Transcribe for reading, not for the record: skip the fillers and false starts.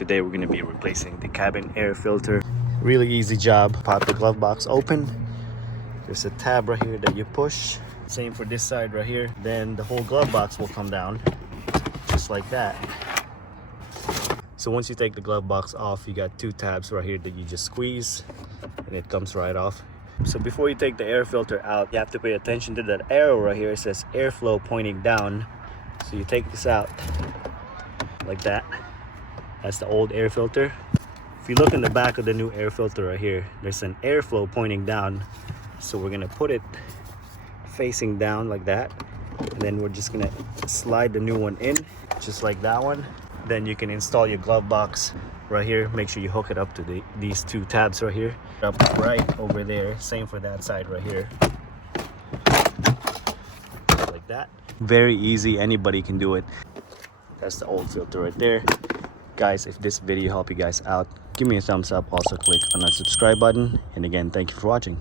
Today we're going to be replacing the cabin air filter. Really easy job. Pop the glove box open. There's a tab right here that you push. Same for this side right here. Then the whole glove box will come down just like that. So once you take the glove box off, you got two tabs right here that you just squeeze and it comes right off. So before you take the air filter out, you have to pay attention to that arrow right here. It says airflow pointing down. So you take this out like that. That's the old air filter. If you look in the back of the new air filter right here, there's an airflow pointing down. So we're gonna put it facing down like that. And then we're just gonna slide the new one in, just like that one. Then you can install your glove box right here. Make sure you hook it up to these two tabs right here. Up right over there. Same for that side right here. Like that. Very easy. Anybody can do it. That's the old filter right there. Guys, if this video helped you guys out, give me a thumbs up. Also click on that subscribe button. And again, thank you for watching.